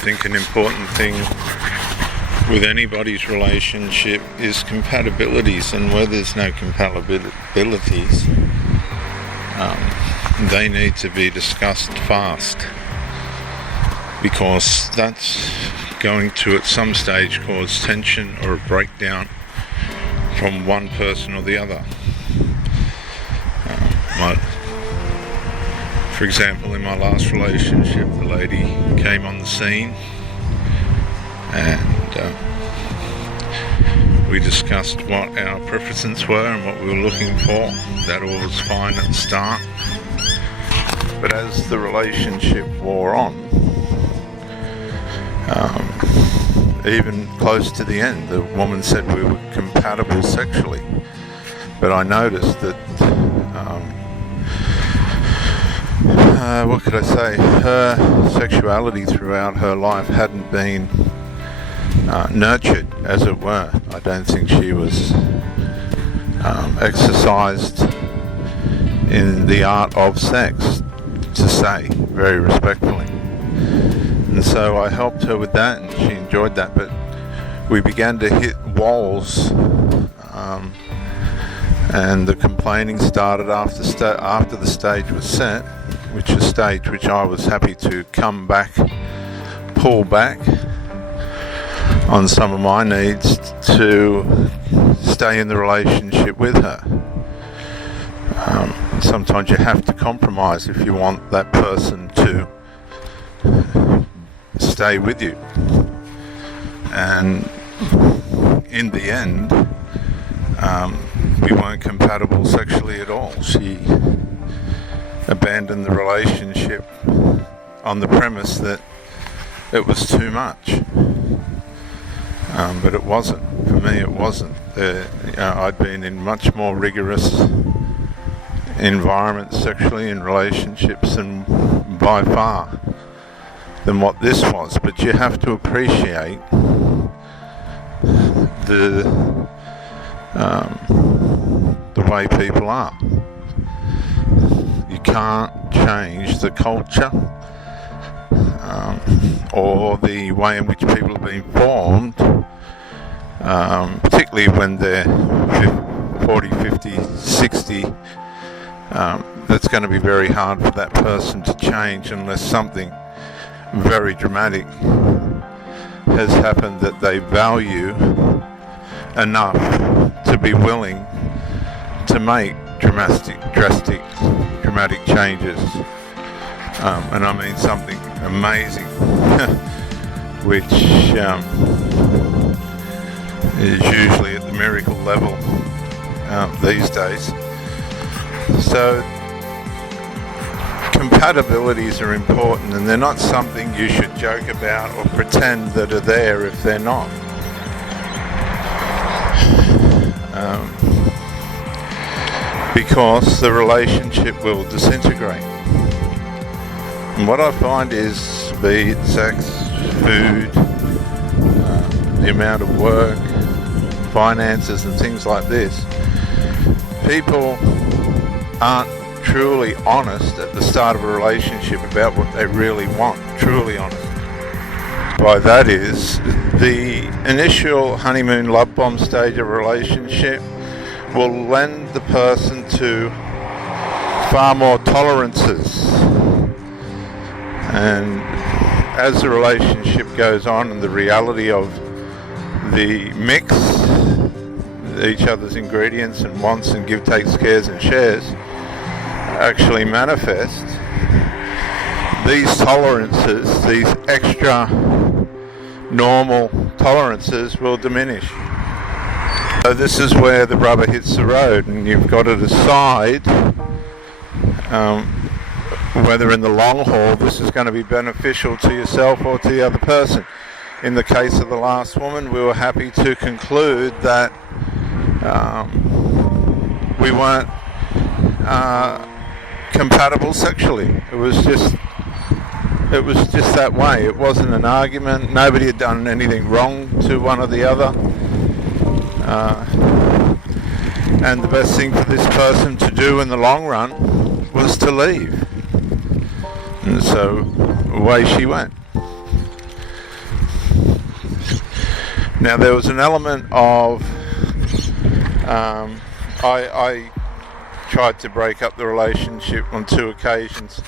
think an important thing with anybody's relationship is compatibilities, and where there's no compatibilities, they need to be discussed fast, because that's going to at some stage cause tension or a breakdown from one person or the other. For example, in my last relationship, the lady came on the scene and we discussed what our preferences were and what we were looking for. That all was fine at the start. But as the relationship wore on, even close to the end, the woman said we were compatible sexually. But I noticed that, what could I say, her sexuality throughout her life hadn't been nurtured, as it were. I don't think she was exercised in the art of sex, to say very respectfully. And so I helped her with that, and she enjoyed that, but we began to hit walls, and the complaining started after the stage was set, which is a stage which I was happy to pull back on some of my needs to stay in the relationship with her. Sometimes you have to compromise if you want that person to stay with you. And in the end, we weren't compatible sexually at all. She abandoned the relationship on the premise that it was too much. But it wasn't. For me, it wasn't. I'd been in much more rigorous environments sexually in relationships, and by far, than what this was. But you have to appreciate the way people are. You can't change the culture or the way in which people have been formed, particularly when they're 40, 50, 60. That's going to be very hard for that person to change unless something very dramatic has happened that they value enough to be willing to make dramatic changes. And I mean something amazing, which is usually at the miracle level these days. So compatibilities are important, and they're not something you should joke about or pretend that are there if they're not. Because the relationship will disintegrate. And what I find is, be it sex, food, the amount of work, finances and things like this, people aren't truly honest at the start of a relationship about what they really want. Truly honest. By that is, the initial honeymoon love bomb stage of a relationship will lend the person to far more tolerances. And as the relationship goes on and the reality of the mix, each other's ingredients and wants and give, takes, cares and shares actually manifest, these tolerances, these extra normal tolerances will diminish. So this is where the rubber hits the road, and you've got to decide whether in the long haul this is going to be beneficial to yourself or to the other person. In the case of the last woman, we were happy to conclude that we weren't compatible sexually. It was just that way. It wasn't an argument. Nobody had done anything wrong to one or the other. And the best thing for this person to do in the long run was to leave. And so away she went. Now there was an element of I tried to break up the relationship on 2 occasions,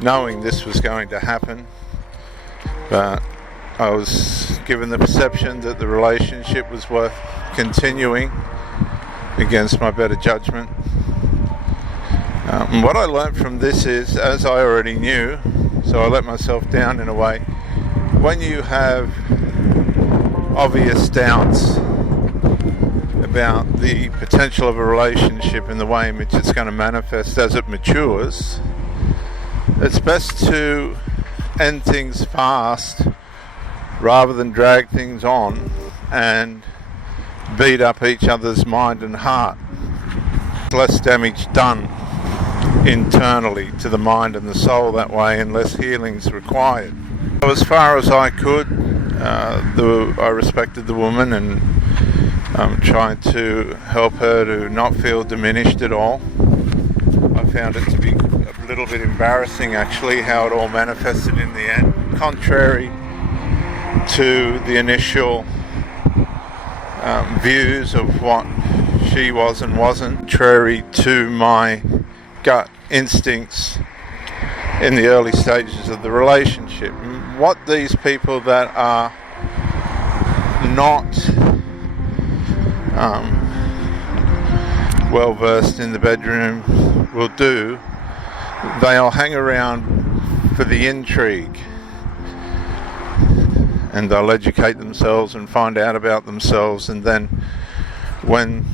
knowing this was going to happen, but I was given the perception that the relationship was worth continuing against my better judgment. And what I learnt from this is, as I already knew, so I let myself down in a way, when you have obvious doubts about the potential of a relationship and the way in which it's going to manifest as it matures, it's best to end things fast rather than drag things on and beat up each other's mind and heart. Less damage done internally to the mind and the soul that way, and less healing's required. So as far as I could, I respected the woman and tried to help her to not feel diminished at all. I found it to be a little bit embarrassing actually how it all manifested in the end, contrary to the initial views of what she was and wasn't, contrary to my gut instincts in the early stages of the relationship. What these people that are not well versed in the bedroom will do, they'll hang around for the intrigue, and they'll educate themselves and find out about themselves, and then when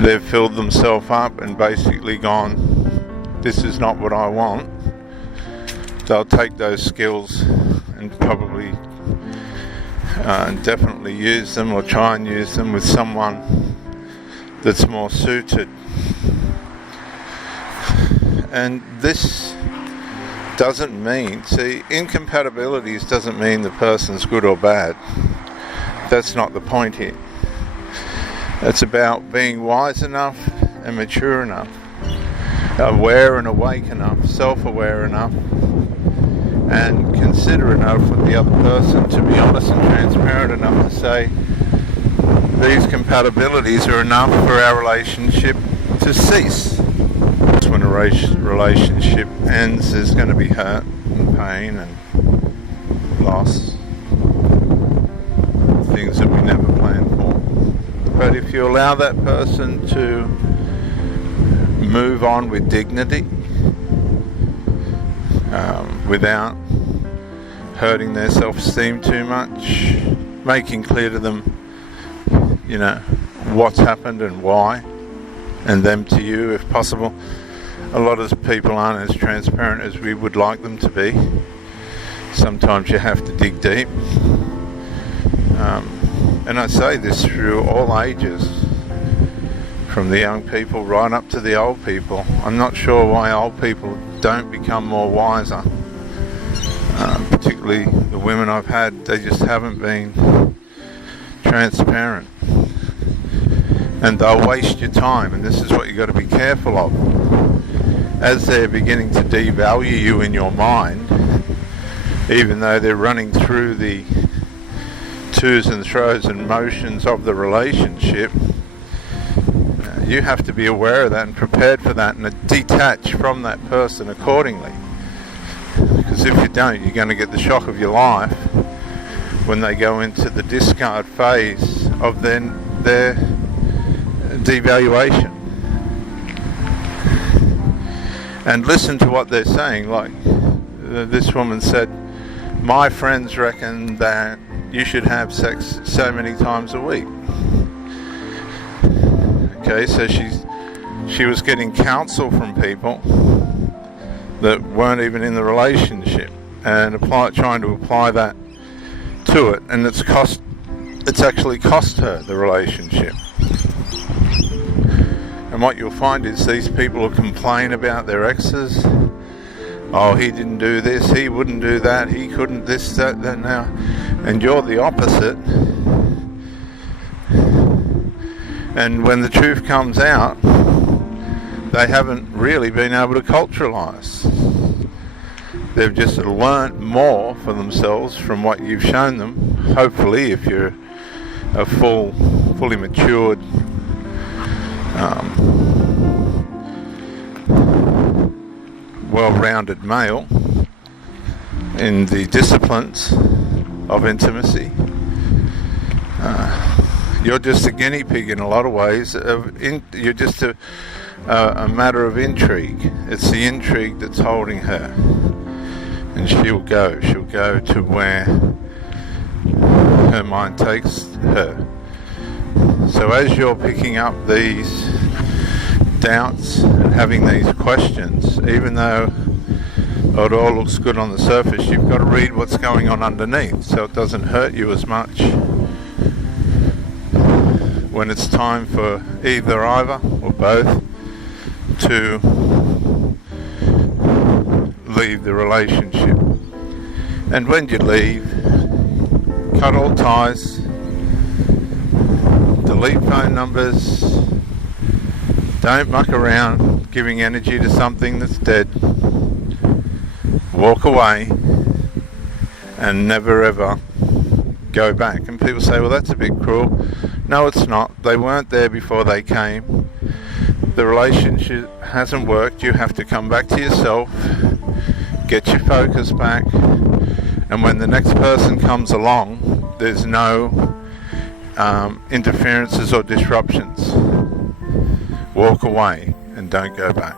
they've filled themselves up and basically gone, this is not what I want, they'll take those skills and probably definitely use them, or try and use them with someone that's more suited. And this doesn't mean, see, incompatibilities doesn't mean the person's good or bad. That's not the point here. It's about being wise enough and mature enough, aware and awake enough, self-aware enough, and considerate enough with the other person to be honest and transparent enough to say these compatibilities are enough for our relationship to cease. When a relationship ends, there's going to be hurt and pain and loss, things that we never planned for. But if you allow that person to move on with dignity, without hurting their self-esteem too much, making clear to them, you know, what's happened and why, and them to you if possible. A lot of people aren't as transparent as we would like them to be. Sometimes you have to dig deep. And I say this through all ages, from the young people right up to the old people. I'm not sure why old people don't become more wiser. Particularly the women I've had, they just haven't been transparent. And they'll waste your time, and this is what you've got to be careful of. As they're beginning to devalue you in your mind, even though they're running through the twos and throws and motions of the relationship, you have to be aware of that and prepared for that, and detach from that person accordingly. Because if you don't, you're going to get the shock of your life when they go into the discard phase of their devaluation. And listen to what they're saying. Like this woman said, my friends reckon that you should have sex so many times a week. Okay, so she was getting counsel from people that weren't even in the relationship, and trying to apply that to it, and it's actually cost her the relationship. And what you'll find is these people will complain about their exes. Oh, he didn't do this, he wouldn't do that, he couldn't this, that now. And you're the opposite. And when the truth comes out, they haven't really been able to culturalize. They've just learnt more for themselves from what you've shown them, hopefully, if you're a fully matured well-rounded male in the disciplines of intimacy, you're just a guinea pig in a lot of ways. You're just a matter of intrigue. It's the intrigue that's holding her, and she'll go to where her mind takes her. So as you're picking up these doubts and having these questions, even though it all looks good on the surface, you've got to read what's going on underneath so it doesn't hurt you as much when it's time for either or both to leave the relationship. And when you leave, cut all ties, delete phone numbers, don't muck around giving energy to something that's dead. Walk away and never ever go back. And people say, well, that's a bit cruel. No, it's not. They weren't there before they came. The relationship hasn't worked. You have to come back to yourself, get your focus back, and when the next person comes along, there's no interferences or disruptions. Walk away and don't go back.